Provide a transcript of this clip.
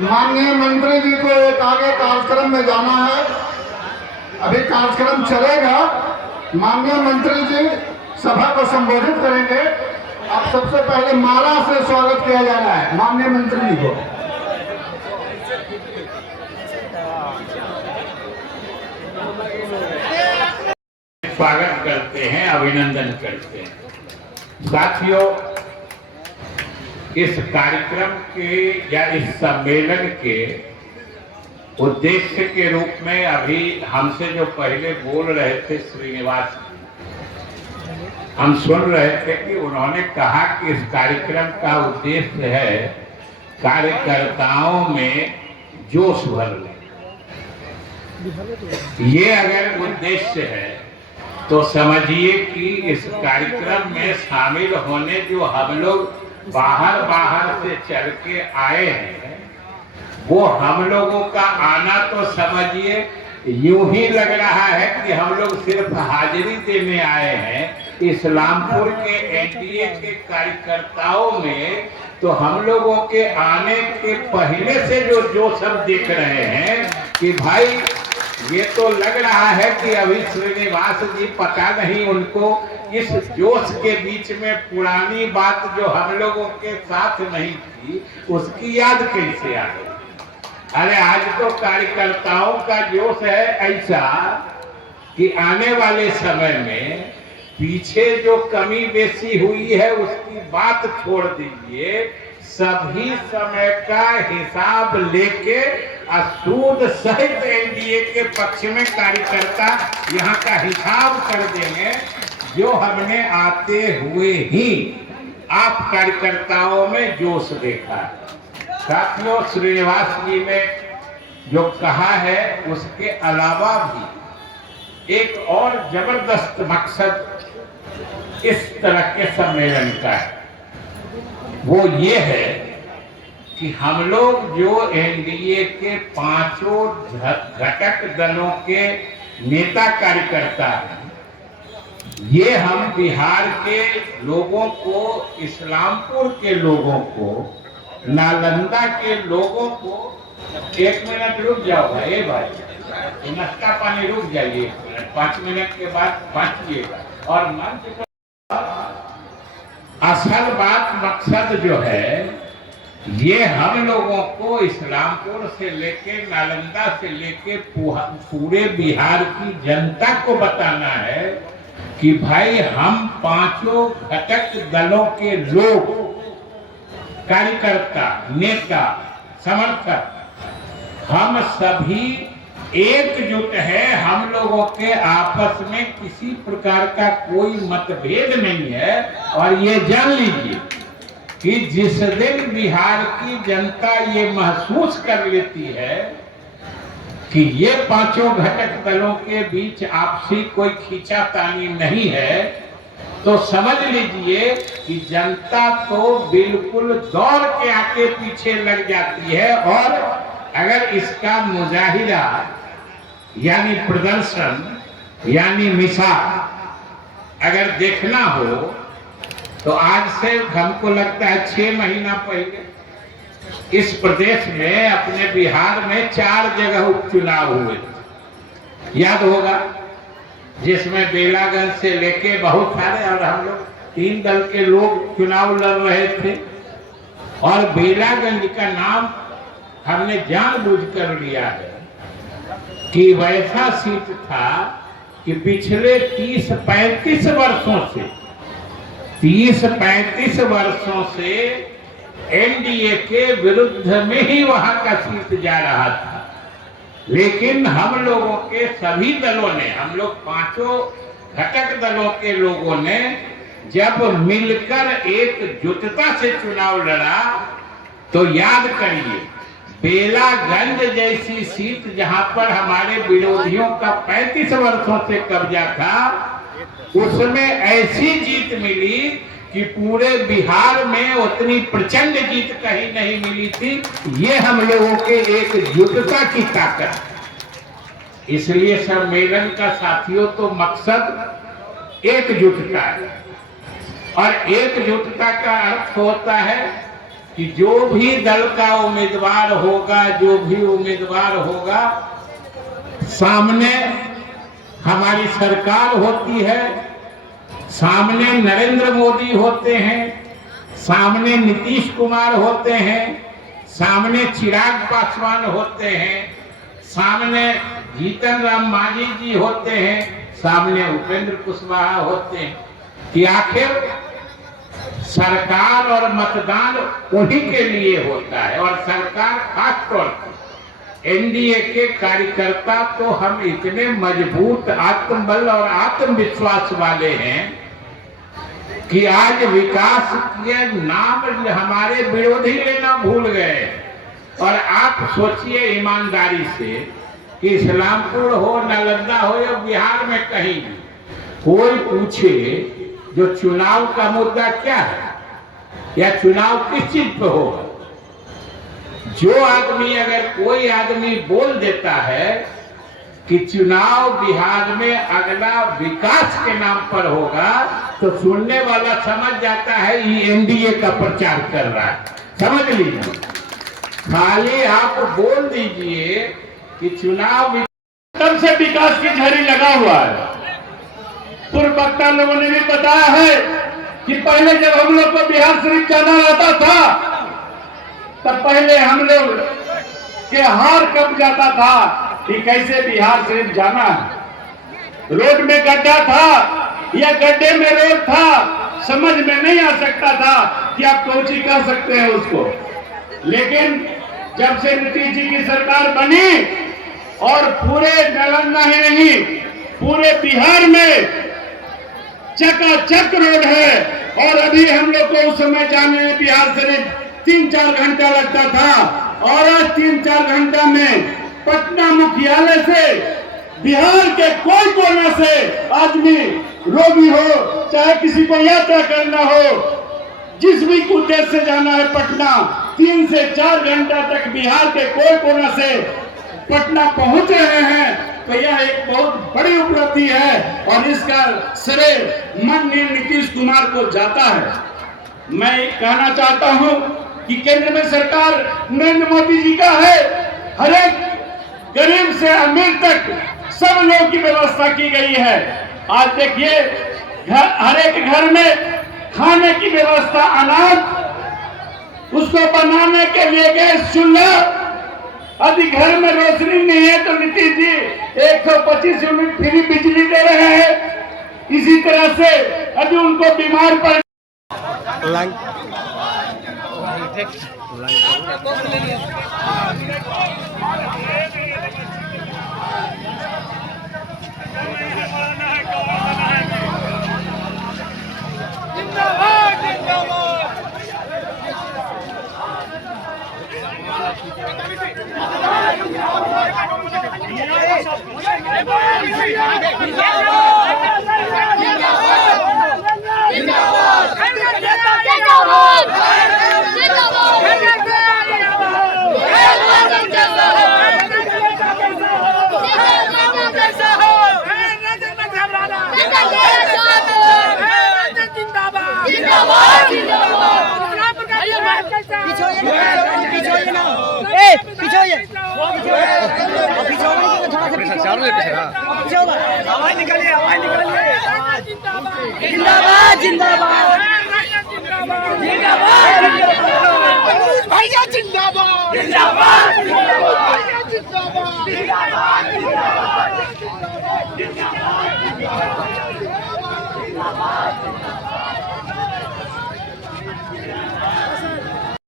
माननीय मंत्री जी को एक आगे कार्यक्रम में जाना है, अभी कार्यक्रम चलेगा। माननीय मंत्री जी सभा को संबोधित करेंगे। अब सबसे पहले माला से स्वागत किया जा रहा है माननीय मंत्री जी को। स्वागत करते हैं, अभिनंदन करते हैं। साथियों, इस कार्यक्रम के या इस सम्मेलन के उद्देश्य के रूप में अभी हमसे जो पहले बोल रहे थे श्रीनिवास जी, हम सुन रहे थे कि उन्होंने कहा कि इस कार्यक्रम का उद्देश्य है कार्यकर्ताओं में जोश भरने। ये अगर उद्देश्य है तो समझिए कि इस कार्यक्रम में शामिल होने जो हम लोग बाहर से चल के आए हैं, वो हम लोगों का आना तो समझिए यूं ही लग रहा है कि हम लोग सिर्फ हाजिरी देने आए हैं। इस्लामपुर के एनडीए के कार्यकर्ताओं में तो हम लोगों के आने के पहले से जो सब देख रहे हैं कि भाई ये तो लग रहा है कि अभी श्रीनिवास जी पता नहीं उनको इस जोश के बीच में पुरानी बात जो हम लोगों के साथ नहीं थी उसकी याद कैसे आ गई। अरे आज तो कार्यकर्ताओं का जोश है ऐसा कि आने वाले समय में पीछे जो कमी बेसी हुई है उसकी बात छोड़ दीजिए, सभी समय का हिसाब लेके सूद सहित एनडीए के पक्ष में कार्यकर्ता यहाँ का हिसाब कर देंगे, जो हमने आते हुए ही आप कार्यकर्ताओं में जोश देखा। साथियों, श्रीनिवास जी ने जो कहा है उसके अलावा भी एक और जबरदस्त मकसद इस तरह के सम्मेलन का है, वो ये है कि हम लोग जो एनडीए के पांचों घटक दलों के नेता कार्यकर्ता हैं, ये हम बिहार के लोगों को, इस्लामपुर के लोगों को, नालंदा के लोगों को, 1 मिनट रुक जाओ भाई, नाश्ता पानी रुक जाइए 1 मिनट, 5 मिनट के बाद बांटिएगा। और मंच पर असल बात मकसद जो है ये हम लोगों को इस्लामपुर से लेके नालंदा से लेके पूरे बिहार की जनता को बताना है कि भाई हम पांचों घटक दलों के लोग, कार्यकर्ता, नेता, समर्थक, हम सभी एकजुट है। हम लोगों के आपस में किसी प्रकार का कोई मतभेद नहीं है। और ये जान लीजिए कि जिस दिन बिहार की जनता ये महसूस कर लेती है कि ये पांचों घटक दलों के बीच आपसी कोई खींचातानी नहीं है, तो समझ लीजिए कि जनता तो बिल्कुल दौड़ के आके पीछे लग जाती है। और अगर इसका मुजाहिरा यानी प्रदर्शन यानी मिसाल अगर देखना हो तो आज से हमको लगता है 6 महीना पहले इस प्रदेश में, अपने बिहार में 4 जगह उपचुनाव हुए, याद होगा, जिसमें बेलागंज से लेके बहुत सारे, और हम लोग 3 दल के लोग चुनाव लड़ रहे थे। और बेलागंज का नाम हमने जानबूझकर लिया है कि वैसा सीट था कि पिछले 30-35 वर्षों से 30-35 वर्षों से एनडीए के विरुद्ध में ही वहां का सीट जा रहा था। लेकिन हम लोगों के सभी दलों ने, हम लोग पांचों घटक दलों के लोगों ने जब मिलकर एकजुटता से चुनाव लड़ा, तो याद करिए बेलागंज जैसी सीट जहां पर हमारे विरोधियों का 35 वर्षों से कब्जा था, उसमें ऐसी जीत मिली कि पूरे बिहार में उतनी प्रचंड जीत कहीं नहीं मिली थी। ये हम लोगों के एकजुटता की ताकत। इसलिए सम्मेलन का साथियों तो मकसद एकजुटता है, और एकजुटता का अर्थ होता है कि जो भी दल का उम्मीदवार होगा, जो भी उम्मीदवार होगा, सामने हमारी सरकार होती है, सामने नरेंद्र मोदी होते हैं, सामने नीतीश कुमार होते हैं, सामने चिराग पासवान होते हैं, सामने जीतन राम मांझी जी होते हैं, सामने उपेंद्र कुशवाहा होते हैं, कि आखिर सरकार और मतदान उन्हीं के लिए होता है। और सरकार खास तौर पर एनडीए के कार्यकर्ता तो हम इतने मजबूत आत्मबल और आत्मविश्वास वाले हैं कि आज विकास के नाम हमारे विरोधी लेना भूल गए। और आप सोचिए ईमानदारी से कि इस्लामपुर हो, नालंदा हो या बिहार में कहीं भी कोई पूछे जो चुनाव का मुद्दा क्या है या चुनाव किस चीज पे होगा, जो आदमी, अगर कोई आदमी बोल देता है कि चुनाव बिहार में अगला विकास के नाम पर होगा, तो सुनने वाला समझ जाता है ये एनडीए का प्रचार कर रहा है। समझ लीजिए, खाली आप बोल दीजिए कि चुनाव तब से विकास की झड़ी लगा हुआ है। पूर्व वक्ता लोगों ने भी बताया है कि पहले जब हम लोग को बिहार शरीफ जाना रहता था, तब पहले हम लोग के हार कब जाता था कि कैसे बिहार शरीफ जाना है। रोड में गड्ढा था या गड्ढे में रोड था, समझ में नहीं आ सकता था कि आप कोची कर सकते हैं उसको। लेकिन जब से नीतीश जी की सरकार बनी और पूरे नालंदा ही नहीं, पूरे बिहार में चकाचक रोड है। और अभी हम लोग को उस समय जाने में बिहार शरीफ 3-4 घंटा लगता था, और आज 3-4 घंटा में पटना मुख्यालय से बिहार के कोई कोने से आदमी, रोगी हो चाहे किसी को यात्रा करना हो, जिस भी उद्देश्य से जाना है पटना, 3 से 4 घंटा तक बिहार के कोई कोना से पटना पहुंच रहे हैं। तो यह एक बहुत बड़ी उपलब्धि है और इसका श्रेय माननीय नीतीश कुमार को जाता है। मैं कहना चाहता हूं कि केंद्र में सरकार नरेंद्र मोदी जी का है। हर एक गरीब से अमीर तक सब लोगों की व्यवस्था की गई है। आज देखिए, हर एक घर में खाने की व्यवस्था, अनाज, उसको बनाने के लिए गैस चूल्हा। यदि घर में रोशनी नहीं है तो नीतीश जी 125 यूनिट फ्री बिजली दे रहे हैं। इसी तरह से यदि उनको बीमार पड़ आवाज निकालिए, आवाज निकालिए। जिंदाबाद, जिंदाबाद, जिंदाबाद, भैया जिंदाबाद, जिंदाबाद, भैया जिंदाबाद, जिंदाबाद, जिंदाबाद।